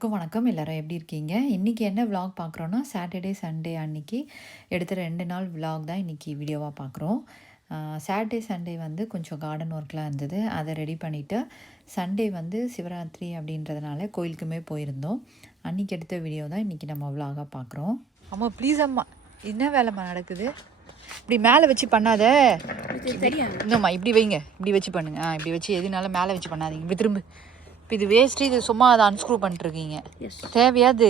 எல்லாருக்கும் வணக்கம். எல்லாரும் எப்படி இருக்கீங்க? இன்றைக்கி என்ன விலாக் பார்க்குறோன்னா, சாட்டர்டே, சண்டே அன்னைக்கு எடுத்த 2 நாள் விலாக் தான் இன்றைக்கி வீடியோவாக பார்க்குறோம். சாட்டர்டே, சண்டே வந்து கொஞ்சம் கார்டன் ஒர்க்லாம் இருந்தது. அதை ரெடி பண்ணிவிட்டு, சண்டே வந்து சிவராத்திரி அப்படின்றதுனால கோயிலுக்குமே போயிருந்தோம். அன்றைக்கி எடுத்த வீடியோ தான் இன்றைக்கி நம்ம விலாகாக பார்க்குறோம். அம்மா ப்ளீஸ் அம்மா, என்ன வேலைம்மா நடக்குது? இப்படி மேலே வச்சு பண்ணாத. இன்னும்மா இப்படி வைங்க, இப்படி வச்சு பண்ணுங்க. இப்படி வச்சு எதுனாலும் மேலே வச்சு பண்ணாதீங்க. இப்படி திரும்ப. இப்போ இது வேஸ்ட்டு, இது சும்மா அதை அன்ஸ்க்ரூ பண்ணிட்டுருக்கீங்க. தேவையாது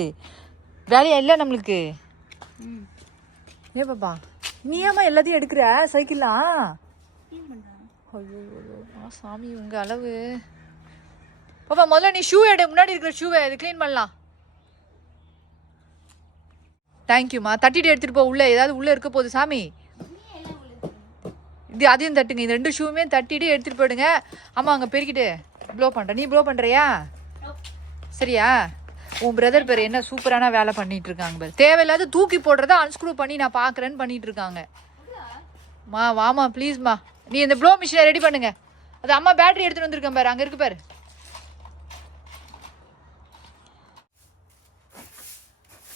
வேலையா இல்லை நம்மளுக்கு. ஏ பாப்பா, நீ ஏமா எல்லாத்தையும் எடுக்கிற சைக்கிள்லாம்? ஐயோ சாமி, உங்கள் அளவு. பாப்பா முதல்ல நீ ஷூ எடு, முன்னாடி இருக்கிற ஷூவை இது க்ளீன் பண்ணலாம். தேங்க்யூம்மா. தட்டிட்டு எடுத்துகிட்டு போ. உள்ளே ஏதாவது உள்ளே இருக்க போகுது சாமி. இது அதையும் தட்டுங்க. இந்த 2 ஷூவுமே தட்டிட்டு எடுத்துகிட்டு போயிடுங்க. ஆமாம், அங்கே பெருக்கிட்டு ப்ளோ பண்ணுற. நீ ப்ளோ பண்ணுறியா? சரியா? உன் பிரதர் பேர் என்ன சூப்பரான வேலை பண்ணிட்டு இருக்காங்க பேர். தேவையில்லாத தூக்கி போடுறத அன்ஸ்க்ரூ பண்ணி நான் பார்க்குறேன்னு பண்ணிட்டு இருக்காங்க. வாமா ப்ளீஸ்மா, நீ இந்த ப்ளோ மிஷினை ரெடி பண்ணுங்க. அது அம்மா பேட்டரி எடுத்துகிட்டு வந்திருக்கேன் பாரு, அங்கே இருக்கு பாரு.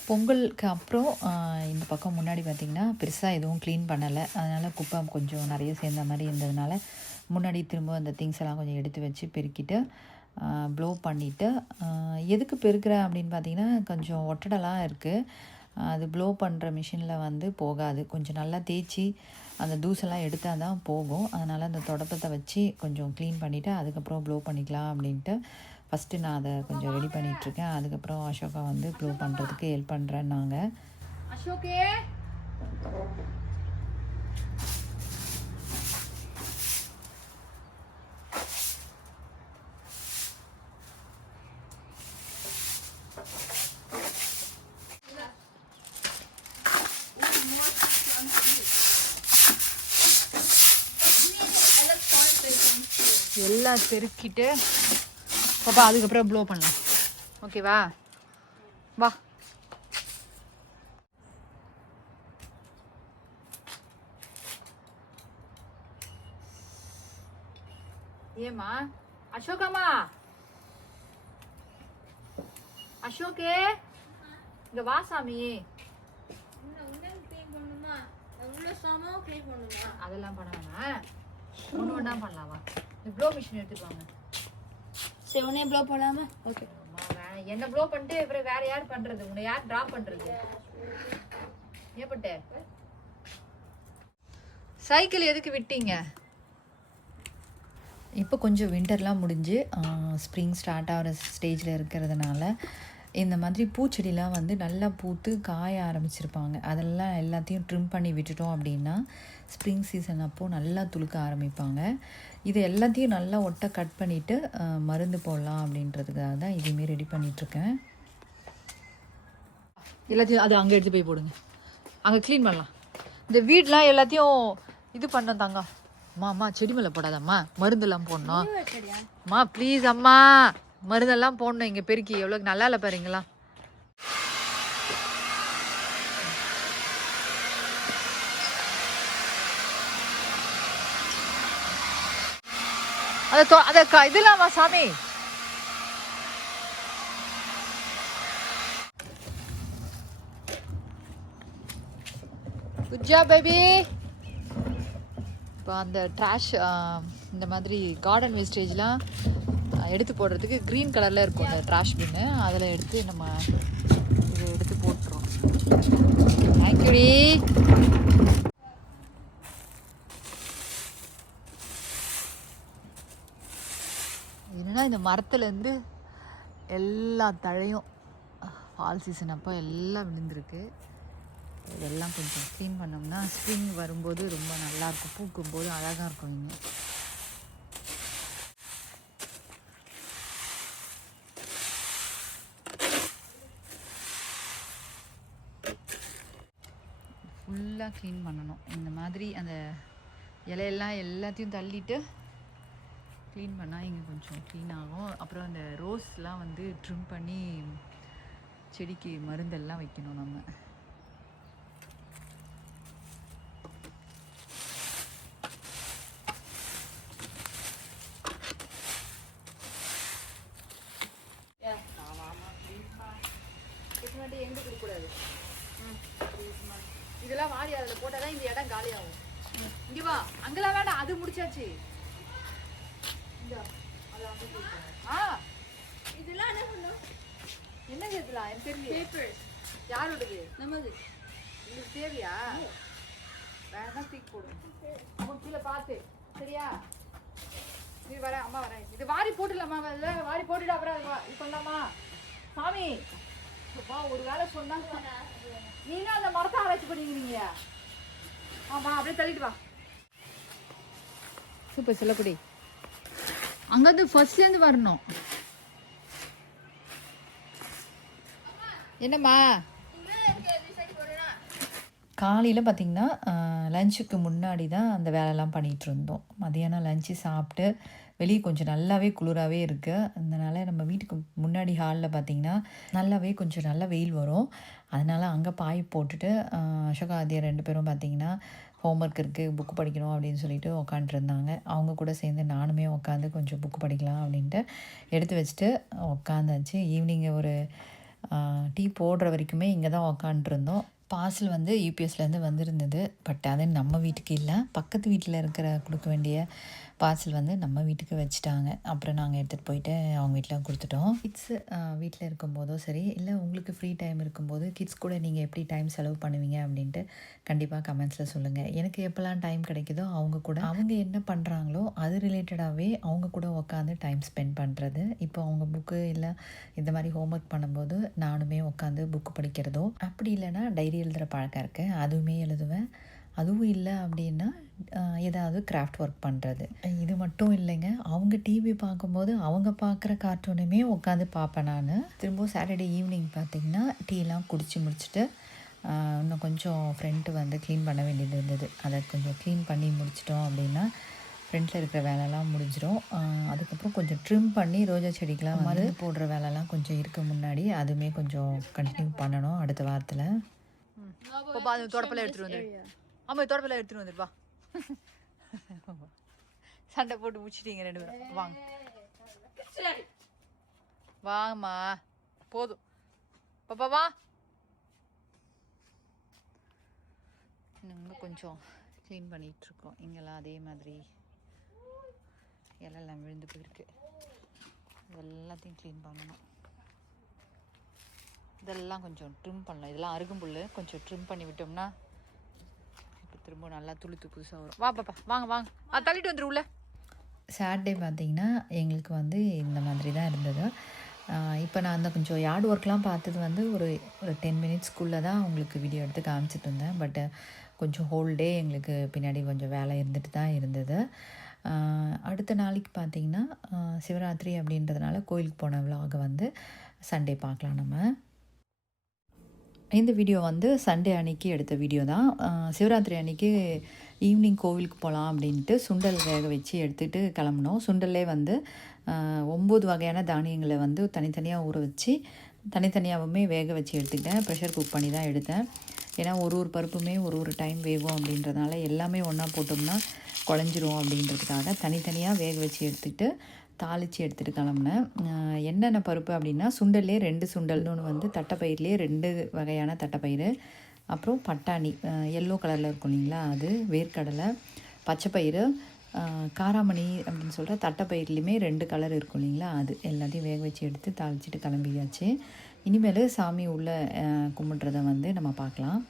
பொங்கலுக்கு அப்புறம் இந்த பக்கம் முன்னாடி பார்த்திங்கன்னா பெருசாக எதுவும் க்ளீன் பண்ணலை. அதனால் குப்பை கொஞ்சம் நிறைய சேர்ந்த மாதிரி இருந்ததுனால முன்னாடி திரும்ப அந்த திங்ஸ் எல்லாம் கொஞ்சம் எடுத்து வச்சு பெருக்கிட்டு ப்ளோ பண்ணிவிட்டு, எதுக்கு பெருக்கிறேன் அப்படின்னு பார்த்திங்கன்னா, கொஞ்சம் ஒட்டடெல்லாம் இருக்குது. அது ப்ளோ பண்ணுற மிஷினில் வந்து போகாது. கொஞ்சம் நல்லா தேய்ச்சி அந்த தூசெல்லாம் எடுத்தால் தான் போகும். அதனால் அந்த தொடப்பத்தை வச்சு கொஞ்சம் க்ளீன் பண்ணிவிட்டு அதுக்கப்புறம் ப்ளோ பண்ணிக்கலாம் அப்படின்ட்டு ஃபஸ்ட்டு நான் அதை கொஞ்சம் ரெடி பண்ணிகிட்ருக்கேன். அதுக்கப்புறம் அசோகா வந்து ப்ளோ பண்ணுறதுக்கு ஹெல்ப் பண்ணுறேன்னாங்க. அசோகே, எல்லாம் பெருக்கிட்டு பாப்பா அதுக்கப்புறம் ப்ளோ பண்ணலாம். ஓகேவா? வா. ஏமா அசோகாமா, அசோகே இங்க வா சாமி. அதெல்லாம் பண்ண வேணாம், ஒன்று ஒன்றா பண்ணலாமா? இந்த ப்ளோ மிஷின் எடுத்துட்டு வாங்க. சரி, உடனே ப்ளோ பண்ணலாமா? ஓகே. என்ன ப்ளோ பண்ணிட்டு அப்புறம் வேற யார் பண்றது? உன்னை யார் ட்ராப் பண்றது? ஏப்பட்ட சைக்கிள் எதுக்கு விட்டீங்க? இப்போ கொஞ்சம் விண்டர்லாம் முடிஞ்சு ஸ்ப்ரிங் ஸ்டார்ட் ஆகிற ஸ்டேஜில் இருக்கிறதுனால இந்த மாதிரி பூச்செடிலாம் வந்து நல்லா பூத்து காய ஆரம்பிச்சிருப்பாங்க. அதெல்லாம் எல்லாத்தையும் ட்ரிம் பண்ணி விட்டுட்டோம் அப்படின்னா ஸ்ப்ரிங் சீசன் அப்போது நல்லா துளுக்க ஆரம்பிப்பாங்க. இது எல்லாத்தையும் நல்லா ஒட்டை கட் பண்ணிவிட்டு மருந்து போடலாம் அப்படின்றதுக்காக தான் இதுவுமே ரெடி பண்ணிகிட்ருக்கேன். எல்லாத்தையும் அது அங்கே எடுத்து போய் போடுங்க, அங்கே க்ளீன் பண்ணலாம். இந்த வீடெலாம் எல்லாத்தையும் இது பண்ணோம் தாங்க. அம்மா செடி மேலே போடாதம்மா, மருந்தெல்லாம் போடணும். அம்மா ப்ளீஸ் அம்மா, மருந்தெல்லாம் போடணும். இங்கே பெருக்கி எவ்வளோ நல்லா இல்லை பாருங்களா. அதை இதெல்லாமா சாமி? Good job baby. இப்போ அந்த ட்ராஷ் இந்த மாதிரி கார்டன் வேஸ்டேஜ்லாம் எடுத்து போடுறதுக்கு க்ரீன் கலரில் இருக்கும் அந்த ட்ராஷ் பின்னு. அதில் எடுத்து நம்ம இது எடுத்து போட்டுருவோம். தேங்க்யூடி. என்னன்னா இந்த மரத்துலேருந்து எல்லா தழையும் ஃபால் சீசன் அப்போ எல்லாம் விழுந்திருக்கு. இதெல்லாம் கொஞ்சம் க்ளீன் பண்ணோம்னா ஸ்ப்ரிங் வரும்போது ரொம்ப நல்லாயிருக்கும், பூக்கும்போது அழகாக இருக்கும். இங்கே ஃபுல்லாக க்ளீன் பண்ணணும். இந்த மாதிரி அந்த இலையெல்லாம் எல்லாத்தையும் தள்ளிட்டு க்ளீன் பண்ணால் இங்கே கொஞ்சம் க்ளீன் ஆகும். அப்புறம் அந்த ரோஸ்லாம் வந்து ட்ரிம் பண்ணி செடிக்கு மருந்தெல்லாம் வைக்கணும் நம்ம. மட்டும் எங்கே கொடுக்கக்கூடாது. இதெல்லாம் வாரி அதில் போட்டால் தான் இந்த இடம் காலியாகும். இங்கே வா, அங்கெல்லாம் வேண்டாம், அது முடிச்சாச்சு. இதெல்லாம் என்ன பண்ணும்? என்ன இதெல்லாம் எனக்கு தெரியல. பேப்பர் யாரோடது? நமது. உங்களுக்கு தேவையா? வேணா தூக்கி போடும். அவங்க கீழே பார்த்து சரியா? இது வரேன், அம்மா வரேன். இது வாரி போட்டுடலாமா? அதில் வாரி போட்டுட்டு அப்புறம் இது பண்ணலாமா? சாமி அப்பா ஒரு வேலை சொன்னா நீங்களும் அந்த மரத்தை ஆராய்ச்சி பண்ணிக்கிறீங்க. ஆமாம், அப்படியே தள்ளிட்டு வா. சூப்பர் செல்லக்குடி. அங்கேருந்து ஃபர்ஸ்ட்லேருந்து வரணும். என்னம்மா? காலையில் பார்த்திங்கன்னா லஞ்சுக்கு முன்னாடி தான் அந்த வேலைலாம் பண்ணிகிட்டு இருந்தோம். மதியானம் லஞ்சு சாப்பிட்டு வெளியே கொஞ்சம் நல்லாவே குளிராகவே இருக்குது. அதனால் நம்ம வீட்டுக்கு முன்னாடி ஹாலில் பார்த்திங்கன்னா நல்லாவே கொஞ்சம் நல்லா வெயில் வரும். அதனால் அங்கே பாய் போட்டுட்டு அசோகா ஆதியா 2 பேரும் பார்த்திங்கன்னா ஹோம்ஒர்க் இருக்குது, புக்கு படிக்கணும் அப்படின்னு சொல்லிட்டு உக்காண்ட்ருந்தாங்க. அவங்க கூட சேர்ந்து நானுமே உட்காந்து கொஞ்சம் புக்கு படிக்கலாம் அப்படின்ட்டு எடுத்து வச்சுட்டு உட்காந்தாச்சு. ஈவினிங் ஒரு டீ போடுற வரைக்குமே இங்கே தான் உக்காண்ட்ருந்தோம். பார்சல் வந்து யூபிஎஸ்லேருந்து வந்திருந்தது. பட் அது நம்ம வீட்டுக்கு இல்லை, பக்கத்து வீட்டில் இருக்கிற கொடுக்க வேண்டிய பார்சல் வந்து நம்ம வீட்டுக்கு வச்சுட்டாங்க. அப்புறம் நாங்கள் எடுத்துகிட்டு போயிட்டு அவங்க வீட்டில் கொடுத்துட்டோம். கிட்ஸு வீட்டில் இருக்கும்போதோ சரி, இல்லை உங்களுக்கு ஃப்ரீ டைம் இருக்கும்போது கிட்ஸ் கூட நீங்கள் எப்படி டைம் செலவு பண்ணுவீங்க அப்படின்ட்டு கண்டிப்பாக கமெண்ட்ஸில் சொல்லுங்கள். எனக்கு எப்போல்லாம் டைம் கிடைக்குதோ அவங்க கூட அவங்க என்ன பண்ணுறாங்களோ அது ரிலேட்டடாகவே அவங்க கூட உட்காந்து டைம் ஸ்பெண்ட் பண்ணுறது. இப்போ அவங்க புக்கு இல்லை இந்த மாதிரி ஹோம்ஒர்க் பண்ணும்போது நானுமே உட்காந்து புக்கு படிக்கிறதோ, அப்படி இல்லைன்னா டைரி எழுதுகிற பழக்கம் இருக்குது, அதுவுமே எழுதுவேன். அதுவும் இல்லை அப்படின்னா ஏதாவது கிராஃப்ட் ஒர்க் பண்ணுறது. இது மட்டும் இல்லைங்க, அவங்க டிவி பார்க்கும்போது அவங்க பார்க்குற கார்ட்டூனுமே உட்காந்து பார்ப்பேன் நான். திரும்பவும் சாட்டர்டே ஈவினிங் பார்த்திங்கன்னா டீலாம் குடித்து முடிச்சுட்டு இன்னும் கொஞ்சம் ஃப்ரண்ட்டு வந்து க்ளீன் பண்ண வேண்டியது இருந்தது. அதை கொஞ்சம் க்ளீன் பண்ணி முடிச்சிட்டோம் அப்படின்னா ஃப்ரண்ட்டில் இருக்கிற வேலைலாம் முடிஞ்சிடும். அதுக்கப்புறம் கொஞ்சம் ட்ரிம் பண்ணி ரோஜா செடிக்கெலாம் மருந்து போடுற வேலைலாம் கொஞ்சம் இருக்க முன்னாடி அதுவுமே கொஞ்சம் கண்டினியூ பண்ணணும் அடுத்த வாரத்தில். தொடப்பெல்லாம் எடுத்துகிட்டு வந்துடு. ஆமாம், தொடப்பெல்லாம் எடுத்துகிட்டு வந்துடுவா. சண்டை போட்டு முடிச்சிட்டீங்க 2 பேரும். வாங்க வாங்கம்மா, போதும் பாப்பா வா. இன்னும் கொஞ்சம் க்ளீன் பண்ணிகிட்ருக்கோம். இங்கெல்லாம் அதே மாதிரி இலெல்லாம் விழுந்து போயிருக்கு. இதெல்லாத்தையும் க்ளீன் பண்ணணும். இதெல்லாம் கொஞ்சம் ட்ரிம் பண்ணலாம். இதெல்லாம் அருகம்புல் கொஞ்சம் ட்ரிம் பண்ணி விட்டோம்னா இப்போ திரும்ப நல்லா துளுத்து புதுசாக வரும். வா பாப்பா, வாங்க வாங்க, தள்ளிட்டு வந்துரு உள்ள. சாட்டர்டே பார்த்திங்கன்னா எங்களுக்கு வந்து இந்த மாதிரி தான் இருந்தது. இப்போ நான் அந்த கொஞ்சம் யார்டு ஒர்க்லாம் பார்த்தது வந்து ஒரு 10 மினிட்ஸ்க்குள்ளே தான் உங்களுக்கு வீடியோ எடுத்து காமிச்சிட்டு இருந்தேன். பட்டு கொஞ்சம் ஹோல் டே எங்களுக்கு பின்னாடி கொஞ்சம் வேலை இருந்துட்டு தான் இருந்தது. அடுத்த நாளைக்கு பார்த்திங்கன்னா சிவராத்திரி அப்படின்றதுனால கோயிலுக்கு போன விலாகை வந்து சண்டே பார்க்கலாம் நம்ம. இந்த வீடியோ வந்து சண்டே அன்னைக்கு எடுத்த வீடியோ தான். சிவராத்திரி அன்னைக்கு ஈவினிங் கோவிலுக்கு போகலாம் அப்படின்ட்டு சுண்டல் வேக வச்சு எடுத்துகிட்டு கிளம்புனோம். சுண்டல்லே வந்து 9 வகையான தானியங்களை வந்து தனித்தனியாக ஊற வச்சு தனித்தனியாகவுமே வேக வச்சு எடுத்துக்கிட்டேன். ப்ரெஷர் குக் பண்ணி தான் எடுத்தேன். ஏன்னா ஒரு பருப்புமே ஒரு டைம் வேகும் அப்படின்றதுனால எல்லாமே ஒன்றா போட்டோம்னா குழஞ்சிரும் அப்படின்றதுக்காக தனித்தனியாக வேக வச்சு எடுத்துக்கிட்டு தாளித்து எடுத்துகிட்டு கிளம்புனேன். என்னென்ன பருப்பு அப்படின்னா சுண்டல்லே 2 சுண்டல், ஒன்று வந்து தட்டைப்பயிர்லேயே 2 வகையான தட்டைப்பயிறு, அப்புறம் பட்டாணி எல்லோ கலரில் இருக்கும் இல்லைங்களா, அது வேர்க்கடலை, பச்சைப்பயிறு, காராமணி அப்படின்னு சொல்கிற தட்டைப்பயிர்லேயுமே 2 கலர் இருக்கும் இல்லைங்களா, அது எல்லாத்தையும் வேக வச்சு எடுத்து தாளிச்சிட்டு கிளம்பியாச்சு. இனிமேல் சாமி உள்ள கும்பிட்றத வந்து நம்ம பார்க்கலாம்.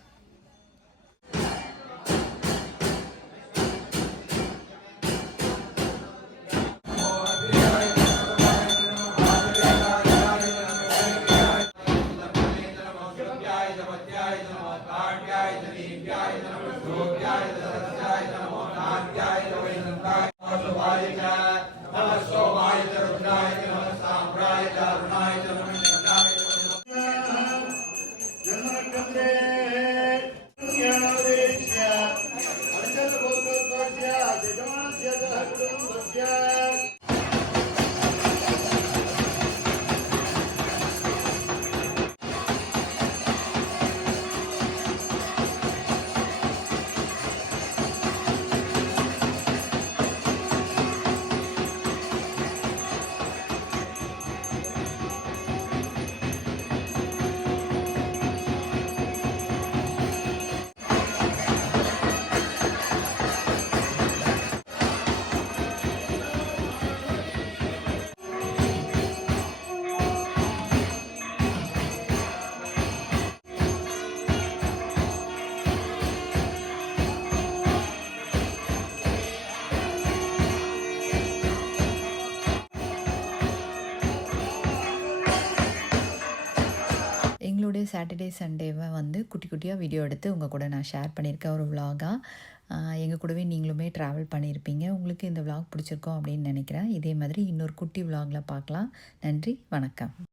சாட்டர்டே சண்டேவை வந்து குட்டி குட்டியாக வீடியோ எடுத்து உங்கள் கூட நான் ஷேர் பண்ணியிருக்கேன் ஒரு விலாகாக. எங்கள் கூடவே நீங்களுமே ட்ராவல் பண்ணியிருப்பீங்க. உங்களுக்கு இந்த விலாக் பிடிச்சிருக்கோம் அப்படின்னு நினைக்கிறேன். இதே மாதிரி இன்னொரு குட்டி விலாகில் பார்க்கலாம். நன்றி, வணக்கம்.